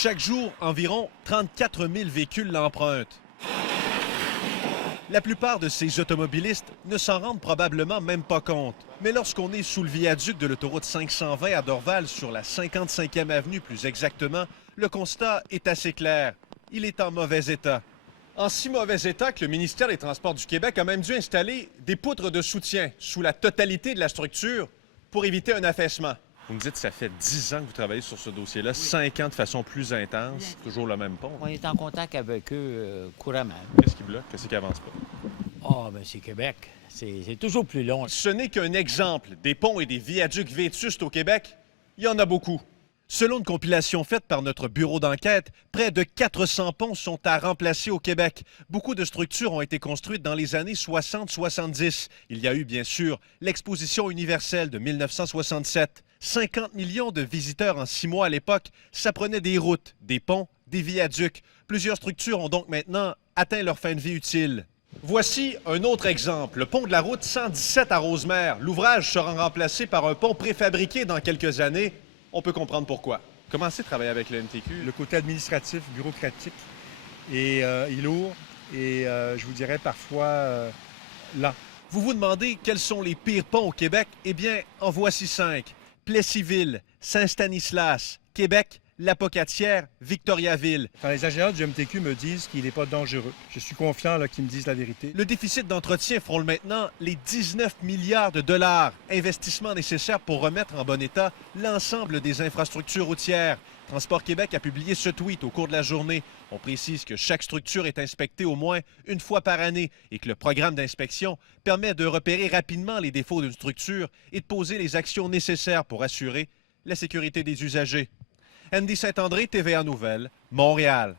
Chaque jour, environ 34 000 véhicules l'empruntent. La plupart de ces automobilistes ne s'en rendent probablement même pas compte. Mais lorsqu'on est sous le viaduc de l'autoroute 520 à Dorval, sur la 55e avenue plus exactement, le constat est assez clair. Il est en mauvais état. En si mauvais état que le ministère des Transports du Québec a même dû installer des poutres de soutien sous la totalité de la structure pour éviter un affaissement. Vous me dites que ça fait 10 ans que vous travaillez sur ce dossier-là, 5 ans de façon plus intense, toujours le même pont. On est en contact avec eux couramment. Qu'est-ce qui bloque? Qu'est-ce qui avance pas? Ah, bien, c'est Québec. C'est toujours plus long. Ce n'est qu'un exemple des ponts et des viaducs vétustes au Québec. Il y en a beaucoup. Selon une compilation faite par notre bureau d'enquête, près de 400 ponts sont à remplacer au Québec. Beaucoup de structures ont été construites dans les années 60-70. Il y a eu, bien sûr, l'Exposition universelle de 1967. 50 millions de visiteurs en 6 mois à l'époque. Ça prenait des routes, des ponts, des viaducs. Plusieurs structures ont donc maintenant atteint leur fin de vie utile. Voici un autre exemple, le pont de la route 117 à Rosemère. L'ouvrage sera remplacé par un pont préfabriqué dans quelques années. On peut comprendre pourquoi. Comment c'est de travailler avec le MTQ? Le côté administratif, bureaucratique est lourd et je vous dirais parfois lent. Vous vous demandez quels sont les pires ponts au Québec? Eh bien, en voici 5. Plessisville, Saint-Stanislas, Québec, Lapocatière, Victoriaville. Quand les ingénieurs du MTQ me disent qu'il n'est pas dangereux, je suis confiant qu'ils me disent la vérité. Le déficit d'entretien frôle maintenant les 19 milliards de dollars, investissement nécessaire pour remettre en bon état l'ensemble des infrastructures routières. Transport Québec a publié ce tweet au cours de la journée. On précise que chaque structure est inspectée au moins une fois par année et que le programme d'inspection permet de repérer rapidement les défauts d'une structure et de poser les actions nécessaires pour assurer la sécurité des usagers. Andy Saint-André, TVA Nouvelles, Montréal.